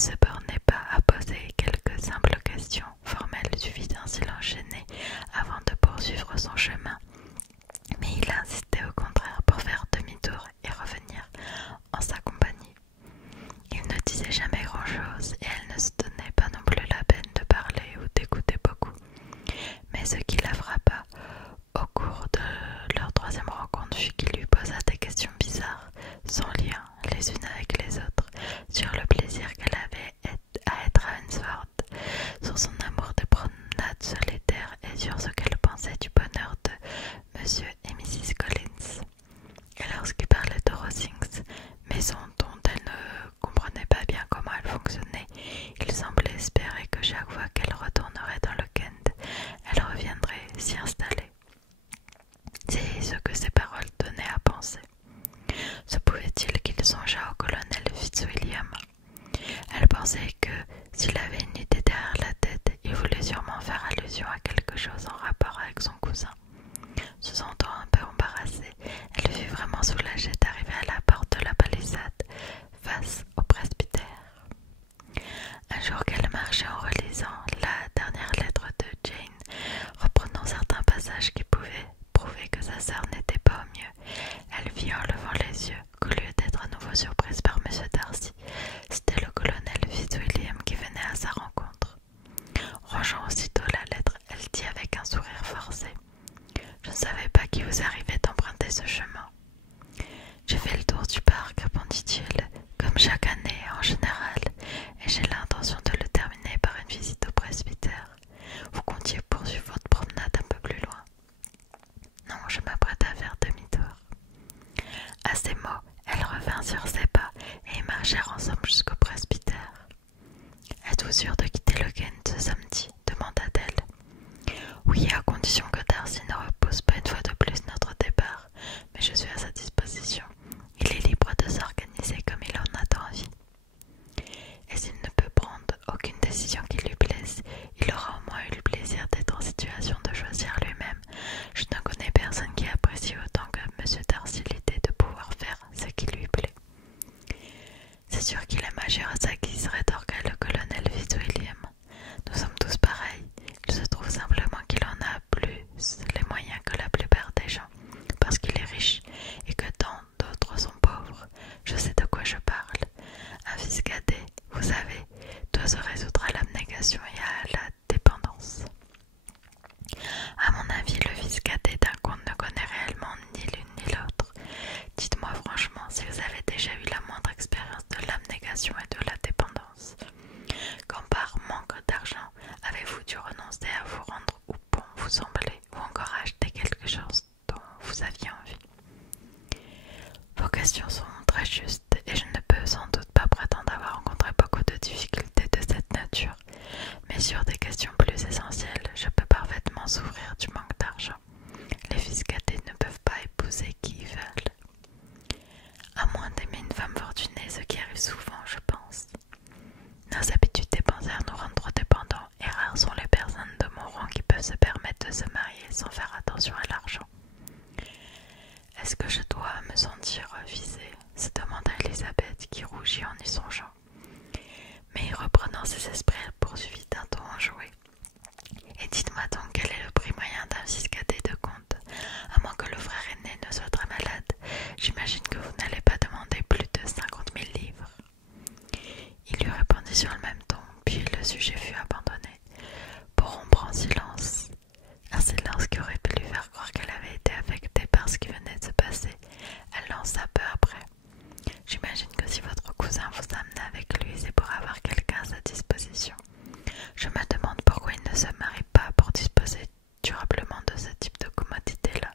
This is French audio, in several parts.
se bornait pas à poser quelques simples questions formelles suffisant ainsi l'enchaîner avant de poursuivre son chemin, mais il insistait au contraire pour faire demi-tour et revenir en sa compagnie. Il ne disait jamais grand-chose et elle ne se donnait pas non plus la peine de parler ou d'écouter beaucoup. Mais ce qui la frappa au cours de leur troisième rencontre fut qu'il lui posa des questions bizarres, sans lien les unes avec les autres, sur le plaisir qu'elle avait à être à Hunsford, sur son amour des promenades solitaires et sur ce qu'elle pensait du bonheur de Monsieur et Mrs. Collins. Et lorsqu'il parlait de Rosings, maison dont elle ne comprenait pas bien comment elle fonctionnait, il semblait espérer que chaque fois qu'elle retournerait dans le Kent, elle reviendrait s'y installer. C'est ce que ces paroles donnaient à penser. Se pouvait-il qu'il songeât au colonel Fitzwilliam? Elle pensait que, s'il avait une idée derrière la tête, il voulait sûrement faire allusion à quelque chose en rapport avec son cousin. Se sentant un peu embarrassée, elle fut vraiment soulagée d'arriver à la porte de la palissade, face au presbytère. Un jour qu'elle marchait en relisant la dernière lettre de Jane, reprenant certains passages qui pouvaient prouver que sa sœur n'était pas au mieux, elle vit en levant les yeux qu'au lieu d'être à nouveau surprise par M. Darcy, c'était le colonel Fitzwilliam qui venait à sa rencontre. Rangeant aussitôt la lettre, elle dit avec un sourire forcé: « Je ne savais pas qu'il vous arrivait d'emprunter ce chemin. » « J'ai fait le tour du parc, répondit-il, comme chaque année en général, et j'ai l'intention de le terminer par une visite au presbytère. Vous comptiez poursuivre votre promenade un peu plus loin? » « Non, je m'apprête à faire demi-tour. » À ces mots, elle revint sur ses pas et ils marchèrent ensemble jusqu'au presbytère. « Êtes-vous sûr de quitter le Kent ce samedi? Demanda-t-elle. « Oui, à condition que Darcy ne repousse pas une fois de plus notre départ, mais je suis à sa disposition. Il est libre de s'organiser comme il en a envie. Et s'il ne peut prendre aucune décision qui lui plaise, il aura au moins eu le plaisir d'être en situation de choisir lui-même. Je ne connais personne qui apprécie autant que M. Darcy l'idée de pouvoir faire ce qui lui plaît. » « C'est sûr qu'il aime agir à sa guise, rétorqua le colonel Fitzwilliam. Nous sommes tous pareils. Il se trouve simplement qu'il en a plus les moyens que la plupart des gens, parce qu'il est riche et que tant d'autres sont pauvres. Je sais de quoi je parle. Un fils cadet, vous savez, doit se résoudre à l'abnégation et à la dépendance. À mon avis, le fils cadet d'un comte ne connaît réellement ni l'une ni l'autre. Dites-moi franchement si vous avez déjà eu la moindre expérience de l'abnégation et de la dépendance. Quand par manque d'argent, avez-vous dû renoncer à vous rendre où bon vous semblait, ou encore acheter quelque chose dont vous aviez envie? Vos questions sont très justes, et je ne peux sans doute pas prétendre avoir rencontré beaucoup de difficultés de cette nature, mais sur des questions plus essentielles, je peux parfaitement souffrir du manque d'argent. Les fils cadets ne peuvent pas épouser qui ils veulent. À moins d'aimer une femme fortunée, ce qui arrive souvent, je pense. Nos habitudes dépensières nous rendent trop dépendants, et rares sont les personnes de mon rang qui peuvent se permettre de se marier sans faire attention à l'argent. Est-ce que je dois me sentir visée? Se demanda Elisabeth, qui rougit en y songeant. Mais reprenant ses esprits, elle poursuivit d'un ton enjoué. Et dites-moi donc quel est le prix moyen d'un fils cadet de comte, à moins que le frère aîné ne soit très malade. J'imagine que vous n'allez pas demander plus de 50 000 livres. Il lui répondit sur le même ton, puis le sujet fut abandonné, pour rompre en silence. Un silence qui aurait pu lui faire croire qu'elle avait été affectée par ce qui venait de se passer. Elle lança peu après: « J'imagine que si votre cousin vous amène avec lui, c'est pour avoir quelqu'un à sa disposition. Je me demande pourquoi il ne se marie pas pour disposer durablement de ce type de commodité-là.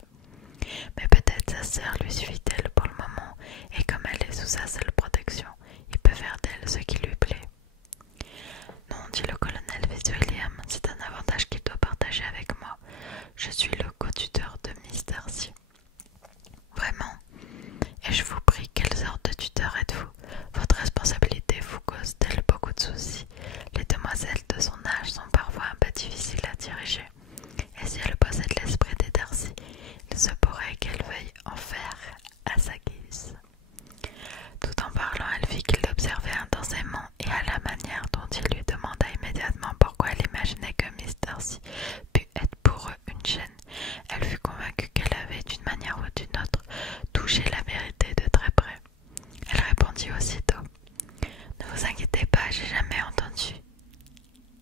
Mais peut-être sa sœur lui suffit-elle pour le moment, et comme elle est sous sa seule protection, il peut faire d'elle ce qui lui plaît. » « Non, dit le colonel Fitzwilliam, c'est un avantage qu'il doit partager avec moi. Je suis le co-tuteur de Miss Darcy. » « Vraiment? Et je vous prie, quelle sorte de tuteur êtes-vous? Votre responsabilité vous cause-t-elle beaucoup de soucis? inquiétez pas, j'ai jamais entendu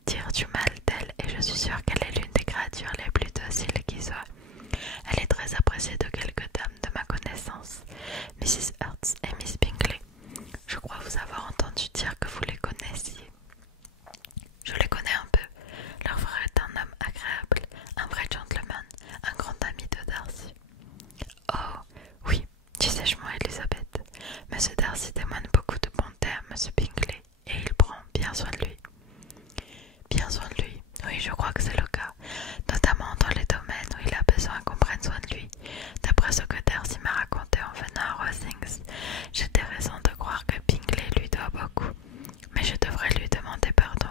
dire du mal d'elle et je suis sûre qu'elle est l'une des créatures les plus dociles qui soient. Elle est très appréciée de quelques dames de ma connaissance, Mrs. Hertz et Miss Bingley. Je crois vous avoir entendu dire que vous les connaissiez. Je les connais un peu. Leur frère est un homme agréable, un vrai gentleman, un grand ami de Darcy. Oh, oui, dis sèchement Elisabeth. Monsieur Darcy témoigne beaucoup de bonté à Monsieur Bingley, et il prend bien soin de lui. Bien soin de lui, oui, je crois que c'est le cas, notamment dans les domaines où il a besoin qu'on prenne soin de lui. D'après ce que Darcy m'a raconté en venant à Rosings, j'ai des raisons de croire que Bingley lui doit beaucoup. Mais je devrais lui demander pardon,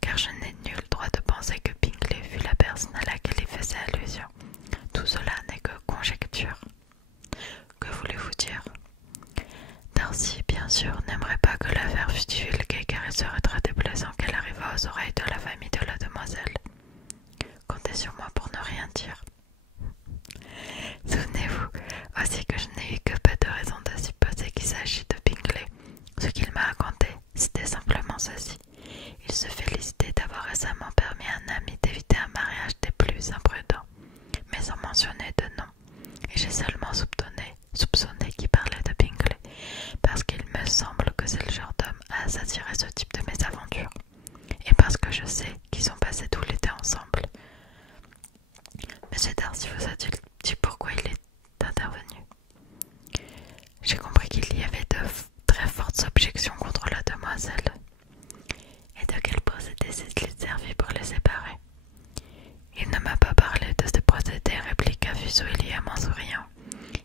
car je n'ai nul droit de penser que Bingley fût la personne à laquelle il faisait allusion. Tout cela n'est que conjecture. Que voulez-vous dire? Darcy, bien sûr, n'aimerait pas que l'affaire fût divulguée, car il serait très déplaisant qu'elle arrivât aux oreilles de la famille de la demoiselle. Comptez sur moi pour ne rien dire. Souvenez-vous aussi que je n'ai eu que peu de raison de supposer qu'il s'agit de Bingley. Ce qu'il m'a raconté, c'était simplement ceci. Il se félicitait d'avoir récemment permis à un ami d'éviter un mariage des plus imprudents, mais sans mentionner de nom. Et j'ai seulement soupçonné qu'il parlait de Bingley, parce qu'il me semble que c'est le genre d'homme à s'attirer ce type de mésaventures, et parce que je sais qu'ils ont passé tout l'été ensemble. Monsieur Darcy vous a-t-il dit pourquoi il est intervenu? J'ai compris qu'il y avait de très fortes objections contre la demoiselle. Et de quel procédé s'est-il servi pour les séparer? Il ne m'a pas parlé de ce procédé, répliqua Fitzwilliam en souriant.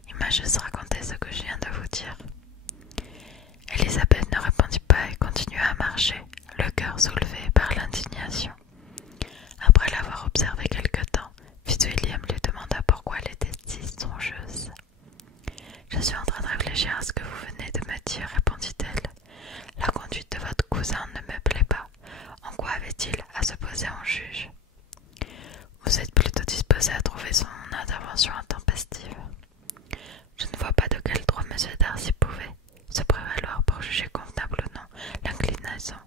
Il m'a juste raconté ce que je viens de vous dire. Elisabeth ne répondit pas et continua à marcher, le cœur soulevé par l'indignation. Après l'avoir observée quelque temps, Fitzwilliam lui demanda pourquoi elle était si songeuse. « Je suis en train de réfléchir à ce que vous venez de me dire, répondit-elle. La conduite de votre cousin ne me plaît pas. En quoi avait-il à se poser en juge? Vous êtes plutôt disposé à trouver son intervention intempestive. Je ne vois pas de quel droit M. Darcy pouvait se prévaloir pour juger convenable ou non l'inclination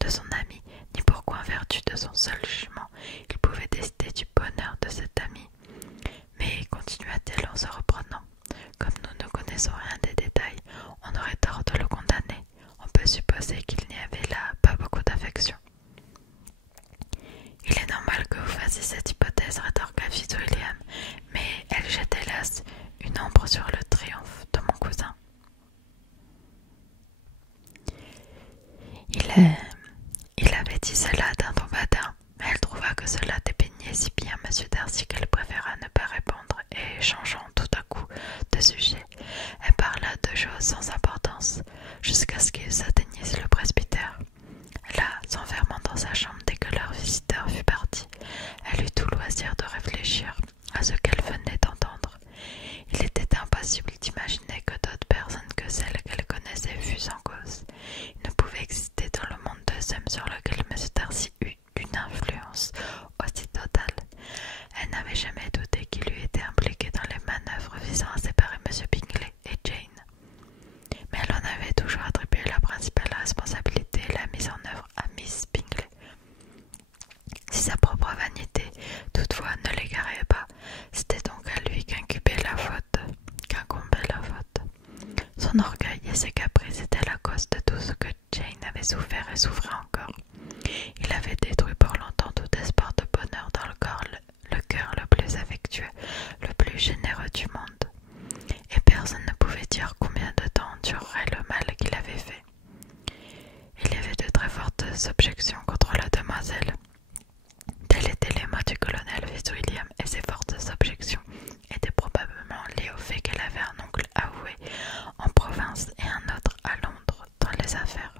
de son ami, ni pourquoi en vertu de son seul jugement il pouvait décider du bonheur de cet ami. Mais, continua-t-elle en se reprenant, comme nous ne connaissons rien des détails, on aurait tort de le condamner. On peut supposer qu'il n'y avait là pas beaucoup d'affection. Il est normal que vous fassiez cette hypothèse, rétorqua Fitzwilliam, mais elle jette hélas une ombre sur le triomphe de mon cousin. Il avait dit cela d'un ton badin, mais elle trouva que cela dépeignait si bien M. Darcy qu'elle préféra ne pas répondre et, changeant tout à coup de sujet, elle parla de choses sans importance jusqu'à ce qu'ils atteignissent le presbytère. Là, s'enfermant dans sa chambre dès que leur visiteur fut parti, elle eut tout loisir de réfléchir à ce qu'elle venait d'entendre. Il était impossible d'imaginer que d'autres personnes que celles qu'elle connaissait fussent en cause. Il ne pouvait exister dans le monde de Sem sur lequel M. Darcy eut une influence aussi totale. Elle n'avait jamais douté qu'il eût été impliqué dans les manœuvres visant à séparer M. Bingley et Jane. Mais elle en avait toujours attribué la principale responsabilité et la mise en œuvre à Miss Bingley. Si sa propre vanité, toutefois, ne l'égarait pas, c'était donc à lui qu'incombait la faute. Son orgueil et ses caprices étaient la cause de tout ce que Jane avait souffert et souffrait encore. Il avait détruit pour longtemps tout espoir de bonheur dans le cœur le plus affectueux, le plus généreux du monde. Et personne ne pouvait dire combien de temps durerait le mal qu'il avait fait. Il y avait de très fortes objections contre la demoiselle. Tels étaient les mots du colonel Fitzwilliam, et ces fortes objections étaient probablement liées au fait qu'elle avait un oncle avoué en province et un autre à Londres dans les affaires.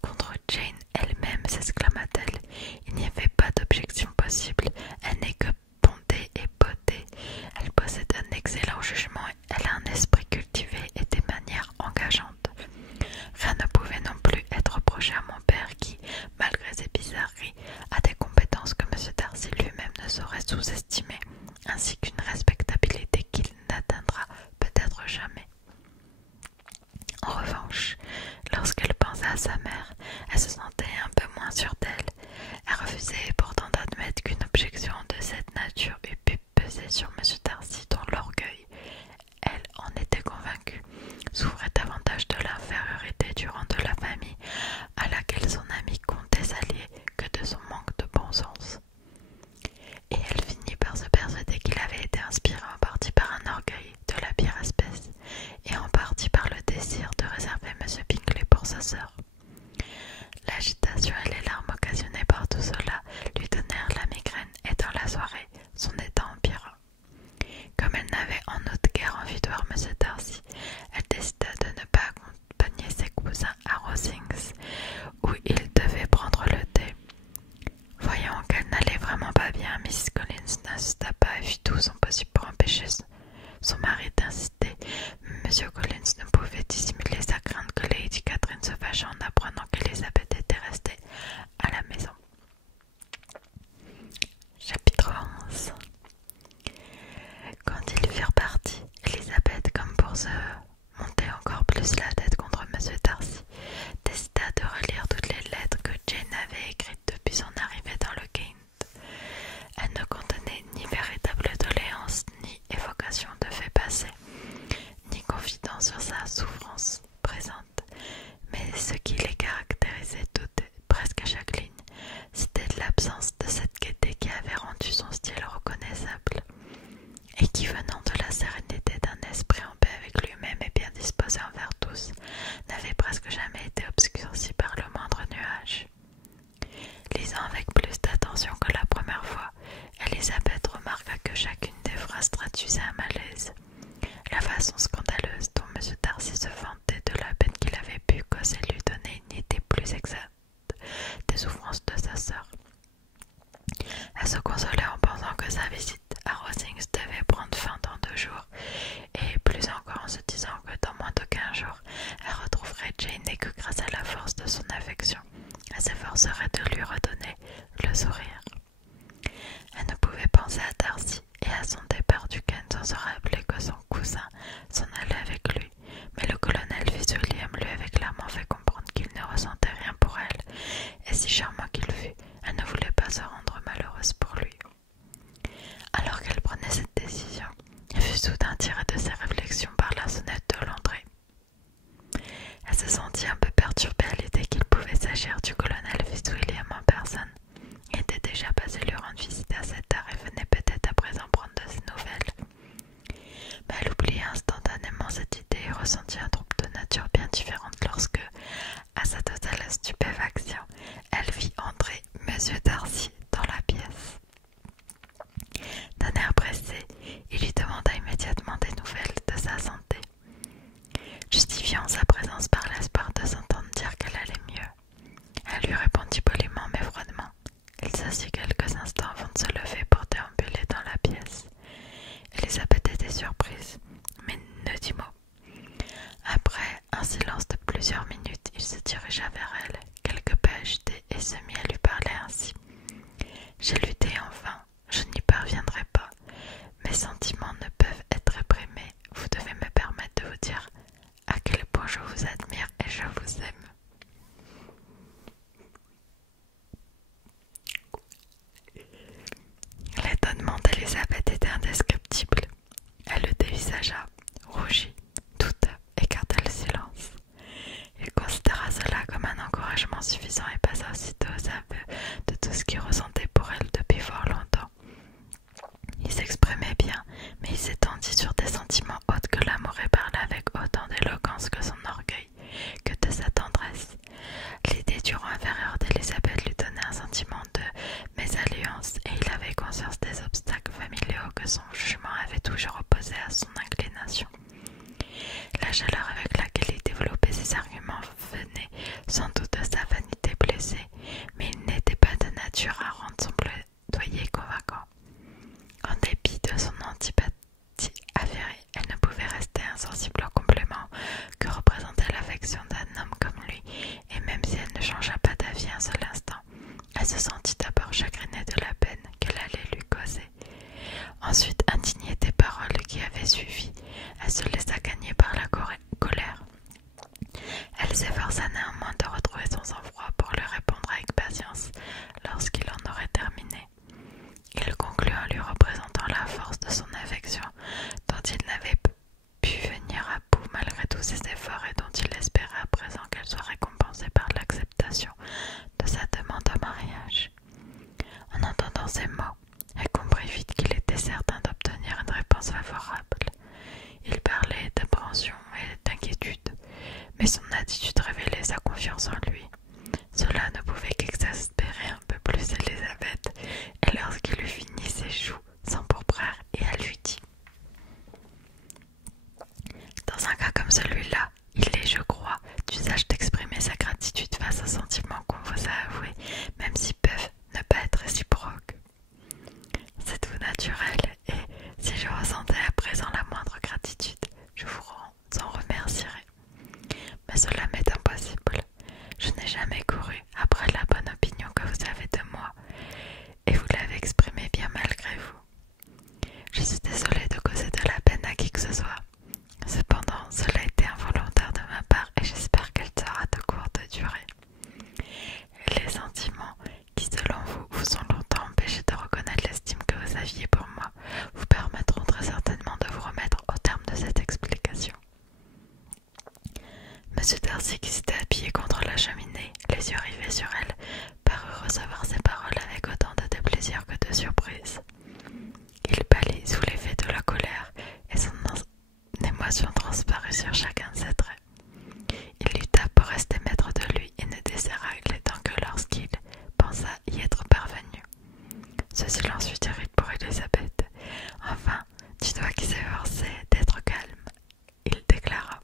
Contre Jane elle-même, s'exclama-t-elle, il n'y avait pas d'objection possible, elle n'est que bonté et beauté. Elle possède un excellent jugement, elle a un esprit cultivé et des manières engageantes. Rien ne pouvait non plus être reproché à mon père qui, malgré ses bizarreries, a des compétences que M. Darcy lui-même ne saurait sous-estimer, ainsi qu'une respectabilité qu'il n'atteindra peut-être jamais. à sa mère, elle se sentait un peu moins sûre d'elle. Elle refusait pourtant d'admettre qu'une objection de cette nature eût pu peser sur M. Darcy, dont l'orgueil, elle en était convaincue, souffrait davantage de l'infériorité du rang de la famille à laquelle son ami comptait s'allier que de son manque de bon sens. Et elle finit par se persuader qu'il avait été inspiré en partie par un orgueil de la pire espèce et en partie par le désir de réserver M. Bingley pour sa sœur. L'agitation et les larmes occasionnées par tout cela lui donnèrent la migraine et dans la soirée, son état empira. Comme elle n'avait en outre guère envie de voir M. Darcy, elle décida de ne pas accompagner ses cousins à Rosings, où ils devaient prendre le thé. Voyant qu'elle n'allait vraiment pas bien, Mrs. Collins n'insista pas et fit tout son possible pour empêcher son mari d'insister. M. Collins ne pouvait dissimuler sa crainte que Lady Catherine se fâchât en apprenant qu'Elisabeth était restée à la maison. Chapitre 11. Quand ils furent partis, Elisabeth, comme pour se monter encore plus la tête contre M. Darcy, décida de relire toutes les lettres que Jane avait écrites depuis son arrivée dans le Kent. Elles ne contenaient ni véritable doléance, ni évocation de faits passés, ni confidence sur sa souffrance présente, mais ce qui les caractérisait toutes, presque à chaque ligne, c'était l'absence de cette gaieté qui avait rendu son style reconnaissable, et qui, venant de la sérénité d'un esprit en paix avec lui-même et bien disposé envers tous, n'avait presque jamais été obscurci par le moindre nuage. Lisant avec plus d'attention que la première fois, Elisabeth remarqua que chacune des phrases traduisait un malaise. La façon scandaleuse dont M. Darcy se vantait de la peine qu'il avait pu causer lui donnait une idée plus exacte des souffrances de sa sœur. Elle se consolait en pensant que sa visite à Rosings devait prendre fin dans 2 jours, et plus encore en se disant que dans moins de 15 jours, elle retrouverait Jane et que grâce à la force de son affection, elle s'efforcerait de lui redonner le sourire. Elle ne pouvait penser à Darcy et à son départ du Kent sans se rappeler que son cousin s'en allait avec lui, mais le colonel Fitzwilliam lui avait clairement fait comprendre qu'il ne ressentait rien pour elle, et si charmant qu'il fût, elle ne voulait pas se rendre malheureuse pour lui. Alors qu'elle prenait cette décision, elle fut soudain tirée de ses réflexions par la sonnette de l'entrée. Elle se sentit un peu perturbée à l'idée qu'il pouvait s'agir du colonel Fitzwilliam en personne. Il était déjà passé lui rendre visite à cette heure et venait peut-être à présent prendre de ses nouvelles. Mais elle oublia instantanément cette idée et ressentit un trouble de nature bien différente lorsque, à sa totale stupéfaction, elle vit entrer M. Darcy dans la pièce. D'un air pressé, il lui demanda immédiatement des nouvelles de sa santé, justifiant sa présence par l'espoir de s'entendre dire qu'elle allait mieux. Elle lui répondit poliment mais froidement. Il s'assit quelques instants avant de se lever pour déambuler dans la pièce. Elisabeth était surprise, mais ne dit mot. Après un silence de plusieurs minutes, il se dirigea vers elle, quelque peu agité, et se mit à lui parler ainsi. « J'ai lutté en vain, je n'y parviendrai pas. Mes sentiments ne peuvent être réprimés. Vous devez me permettre de vous dire à quel point je vous admire et je vous aime. » L'étonnement d'Elisabeth était indescriptible. Elle le dévisagea, rougit, douta et garda le silence. Il considéra cela comme un encouragement suffisant et passa aussitôt aux aveux de tout ce qu'il ressentait pour elle depuis fort longtemps. Il s'exprimait bien, mais il s'étendit sur des sentiments hauts que l'amour et parlait avec autant d'éloquence que son orgueil, que de sa tendresse. L'idée du rang inférieur d'Elisabeth lui donnait un sentiment de mésalliance et il avait conscience des obstacles familiaux que son jugement avait toujours opposés à son inclination. La chaleur avec laquelle il développait ses arguments venait sans doute de sa vanité blessée, mais il n'était pas de nature à rendre son plaidoyer convaincant. En dépit de son antipathie avérée, elle ne pouvait rester insensible au complément que représentait l'affection d'un homme comme lui, et même si elle ne changea pas d'avis un seul instant, elle se sentit d'abord chagrinée de la peine qu'elle allait lui causer. Ensuite, indignée des paroles qui avaient suivi, elle se laissa gagner par la colère. Elle s'efforça néanmoins de retrouver commencer par l'acceptation de sa demande en mariage. En entendant ces mots, elle comprit vite qu'il était certain d'obtenir une réponse favorable. Il parlait d'appréhension et d'inquiétude, mais son attitude révélait sa confiance en lui. Cela ne pouvait qu'exaspérer un peu plus Elisabeth, et lorsqu'il eut fini ses joues s'empourprèrent et elle lui dit: dans un cas comme celui-là, il est, je crois, d'usage d'exprimer sa gratitude face aux sentiments qu'on vous a avoués, même s'ils peuvent ne pas être réciproques. C'est tout naturel, et si je ressentais à présent la moindre gratitude, je vous en remercierais. Mais cela m'est impossible. Je n'ai jamais couru après la bonne opinion que vous avez de moi, et vous l'avez exprimée bien malgré vous. Je suis désolée de causer de la peine à qui que ce soit. Cependant, cela était involontaire de ma part et j'espère qu'elle sera de courte durée. Les sentiments qui, selon vous, vous ont longtemps empêché de reconnaître l'estime que vous aviez pour moi vous permettront très certainement de vous remettre au terme de cette explication. Monsieur Darcy, qui s'était appuyé contre la cheminée, les yeux rivés sur elle, parut recevoir ces paroles avec autant de déplaisir que de surprise. Il pâlit sous l'effet de la colère et son émotion transparut sur chacun de ses traits. Il lutta pour rester maître de lui et ne desserra les dents que lorsqu'il pensa y être parvenu. Ce silence fut terrible pour Elisabeth. Enfin, tu dois qui s'efforçait d'être calme, il déclara.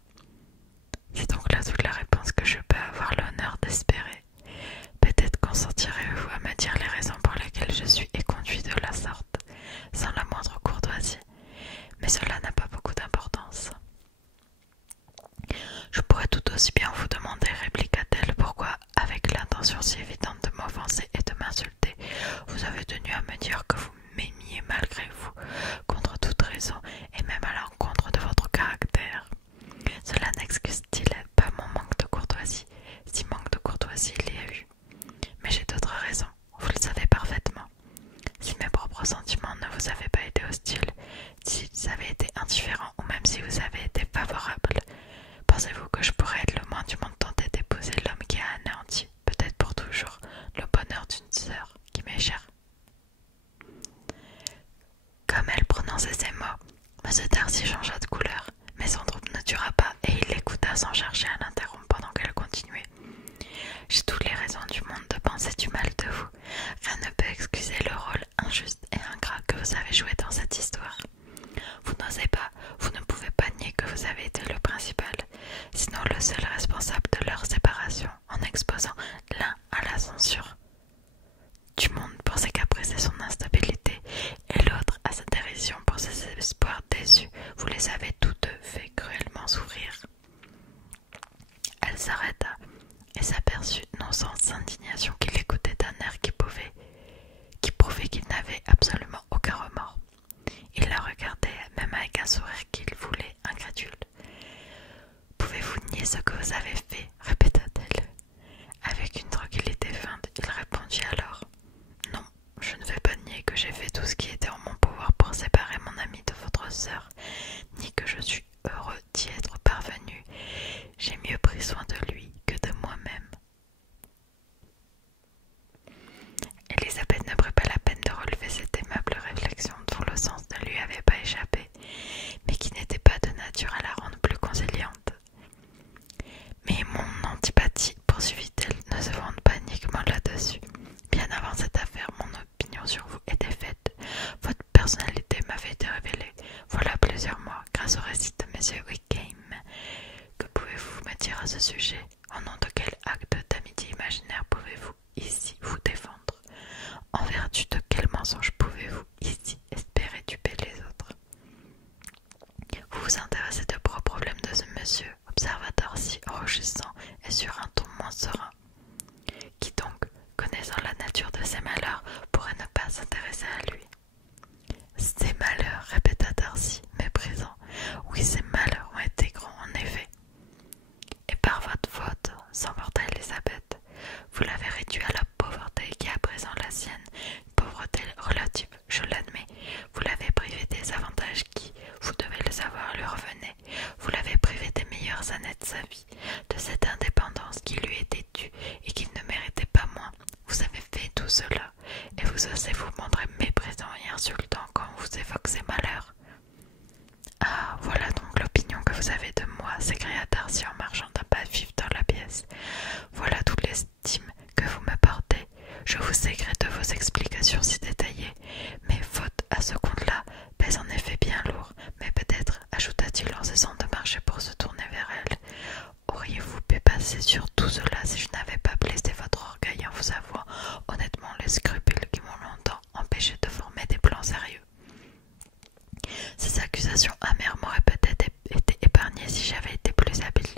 C'est donc là toute la réponse que je peux avoir l'honneur d'espérer. Peut-être consentirez-vous à me dire les raisons pour lesquelles je suis éconduit de la sorte, sans la moindre courtoisie, mais cela n'a pas beaucoup d'importance. Je pourrais tout aussi bien vous demander, répliqua-t-elle, pourquoi, avec l'intention si évidente de m'offenser et de m'insulter, vous avez tenu à me dire que vous m'aimiez malgré vous, contre toute raison, et même à l'encontre de votre caractère. Cela n'excuse-t-il pas mon manque de courtoisie, si manque de courtoisie il y a eu. Mais j'ai d'autres raisons, vous le savez parfaitement. Si mes propres sentiments ne vous avaient pas été hostiles, s'ils avaient été indifférents ou même si vous avez été favorables, pensez-vous que je pourrais être le moins du monde tenté d'épouser l'homme qui a anéanti, peut-être pour toujours, le bonheur d'une sœur qui m'est chère? Comme elle prononçait ces mots, M. Darcy changea de couleur, mais son trouble ne dura pas et il l'écouta sans chercher à l'interrompre pendant qu'elle continuait. J'ai toutes les raisons du monde de penser du mal de vous. Rien ne peut excuser le rôle injuste et ingrat que vous avez joué dans cette histoire. Vous n'osez pas, vous ne pouvez pas nier que vous avez été le principal, sinon le seul responsable de leur séparation, en exposant l'un à la censure du monde pour ses caprices et son instabilité, et l'autre à sa dérision pour ses espoirs déçus. Vous les avez tous deux fait cruellement souffrir. Elle s'arrêta et s'aperçut, non sans indignation, qu'il écoutait d'un air qui prouvait qu'il n'avait absolument aucun remords. Il la regardait, même avec un sourire qu'il voulait incrédule. « Pouvez-vous nier ce que vous avez fait ?» répéta-t-elle. Avec une tranquillité feinte, il répondit alors. « Non, je ne vais pas nier que j'ai fait tout ce qui était en mon pouvoir pour séparer mon ami de votre sœur, ni que je suis heureux d'y être parvenu. J'ai mieux pris soin de lui que de moi-même. » Elisabeth ne prit pas la peine de relever cette aimable réflexion dont le sens ne lui avait pas échappé, mais qui n'était pas de nature à la rendre plus conciliante. Mais mon antipathie, poursuivit-elle, ne se fonde pas uniquement là-dessus. Bien avant cette affaire, mon opinion sur vous était faite. Votre personnalité m'avait été révélée, voilà plusieurs mois, grâce au récit de M. Wickham. Que pouvez-vous me dire à ce sujet? En nom de quel acte d'amitié imaginaire pouvez-vous ici vous défendre? En vertu de quel mensonge pouvez-vous ici espérer duper les autres? Vous vous intéressez de gros problèmes de ce monsieur, observa Darcy en rougissant et sur un ton moins serein. Qui donc, connaissant la nature de ses malheurs, pourrait ne pas s'intéresser à lui? Ces malheurs, répéta Darcy, méprisant. Oui, ces malheurs ont été grands, en effet. Et par votre faute, s'emporta Elisabeth, vous l'avez réduit à la pauvreté qui est à présent la sienne, une pauvreté relative, je l'admets. Vous l'avez privé des avantages qui, vous devez le savoir, lui revenaient. Vous l'avez privé des meilleures années de sa vie, de cette indépendance qui lui était cela si je n'avais pas blessé votre orgueil en vous avouant honnêtement les scrupules qui m'ont longtemps empêché de former des plans sérieux. Ces accusations amères m'auraient peut-être été épargnées si j'avais été plus habile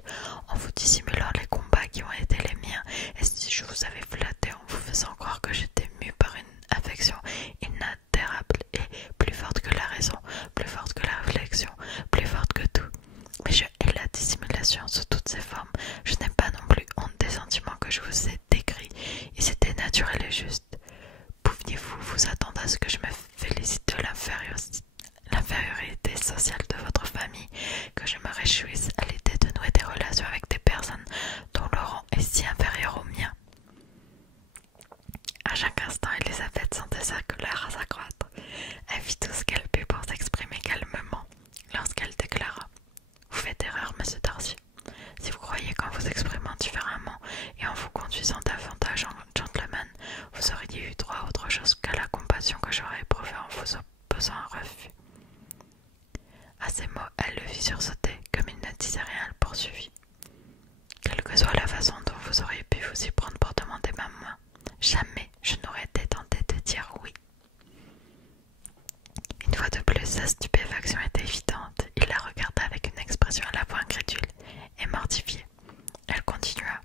en vous dissimulant les combats qui ont été les miens et si je vous avais flatté en vous faisant croire que j'étais mue par une affection inaltérable et plus forte que la raison, plus forte que la réflexion, plus forte que tout. Mais je hais la dissimulation sous toutes ses formes. Je n'ai pas non plus honte des sentiments que je vous ai décrits. Ils étaient naturels et justes. Pouviez-vous vous attendre à ce que je me félicite de l'infériorité sociale de votre famille, que je me réjouisse à l'idée de nouer des relations avec des personnes dont le rang est si inférieur au mien? À chaque instant, Elisabeth sentait sa colère s'accroître. Elle fit tout ce qu'elle put pour s'exprimer calmement lorsqu'elle déclara: vous faites erreur, monsieur Darcy. Si vous croyez qu'en vous exprimant différemment et en vous conduisant davantage en gentleman, vous auriez eu droit à autre chose qu'à la compassion que j'aurais éprouvée en vous opposant un refus. À ces mots, elle le vit sursauter. Comme il ne disait rien, elle poursuivit: quelle que soit la façon dont vous auriez pu vous y prendre pour demander ma main, jamais je n'aurais été tentée de dire oui. Une fois de plus, sa stupéfaction était évidente. Il la regarda avec une expression à la fois incrédule et mortifiée. Elle continua: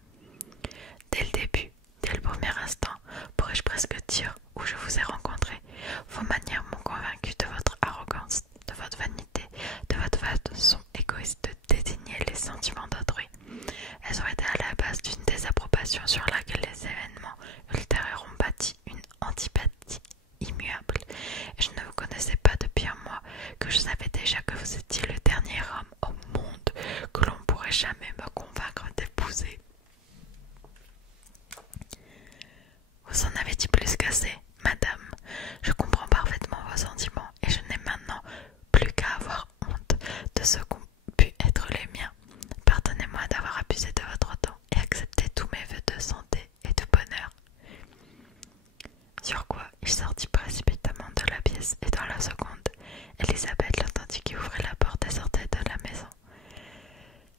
dès le début, dès le premier instant, pourrais-je presque dire, où je vous ai rencontré, vos manières m'ont convaincu de votre arrogance, de votre vanité, de votre façon égoïste de désigner les sentiments d'autrui. Elles ont été à la base d'une désapprobation sur laquelle les événements ultérieurs ont bâti une antipathie immuable. Et je ne vous connaissais pas depuis un mois, que je savais déjà que vous étiez le dernier homme au monde que l'on pourrait jamais me convaincre d'épouser. Vous en avez dit plus qu'assez, madame. Je comprends parfaitement vos sentiments et je n'ai maintenant plus qu'à avoir honte de ce qu'ont pu être les miens. Pardonnez-moi d'avoir abusé de votre temps et accepté tous mes vœux de santé et de bonheur. Sur quoi il sortit précipitamment de la pièce et dans la seconde, Elisabeth l'entendit qui ouvrait la porte et sortait de la maison.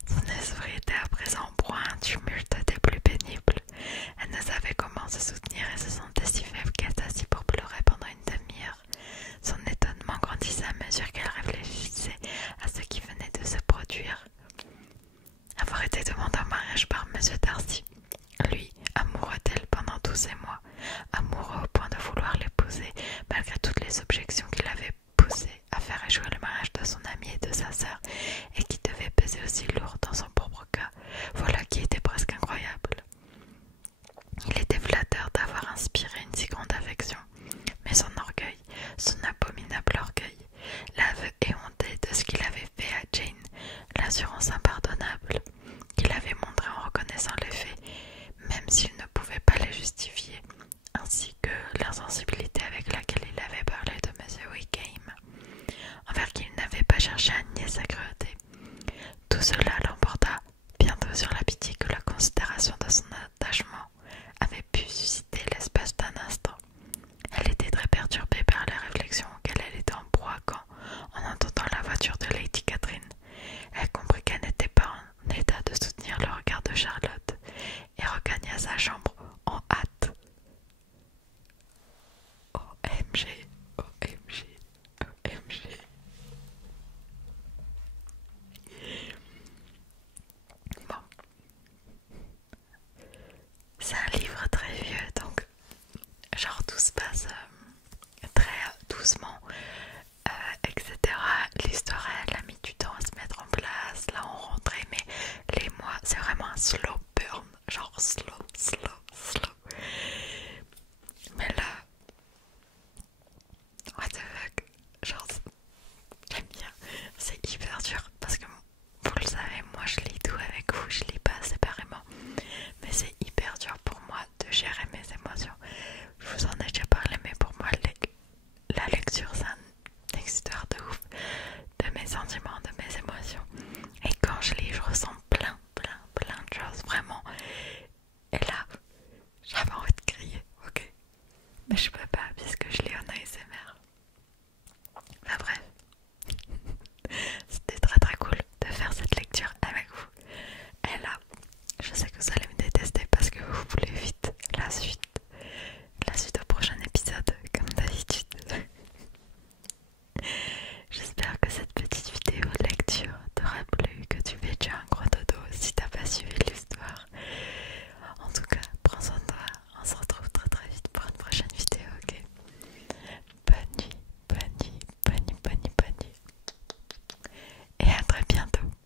Son esprit était à présent en proie à un tumulte des plus pénibles. Elle ne savait comment se soutenir et se sentait si faible qu'elle s'assit pour pleurer pendant une demi-heure. Son étonnement grandissait à mesure qu'elle réfléchissait à ce qui venait de se produire. Avoir été demandée en mariage par M. Darcy, lui, amoureux d'elle pendant tous ces mois, amoureux au point de vouloir l'épouser malgré toutes les objections qu'il avait poussées à faire échouer le mariage de son ami et de sa sœur, et qui devait peser aussi lourd dans son propre cas, voilà qui était presque incroyable. Il était flatteur d'avoir inspiré une si grande affection, mais son orgueil, son abominable orgueil, l'aveu éhonté de ce qu'il avait fait à Jane, l'assurance impardonnable qu'il avait montrée en reconnaissant les faits, même s'il ne pouvait pas les justifier, ainsi que l'insensibilité avec laquelle il avait parlé de M. Wickham, envers qui il n'avait pas cherché à nier sa cruauté. Tout cela l'emporta bientôt sur la pitié que la considération de son attachement avait pu susciter l'espace d'un instant. Elle était très perturbée par les réflexions auxquelles elle était en proie quand, en entendant la voiture de Lady Catherine, elle comprit qu'elle n'était pas en état de soutenir le regard de Charlotte et regagna sa chambre en hâte. OMG, OMG, OMG. Bon, c'est un livre très vieux, donc genre tout se passe très doucement, etc. L'histoire, elle a mis du temps à se mettre en place. Là, on rentrait, mais les mois, c'est vraiment un slow burn, genre slow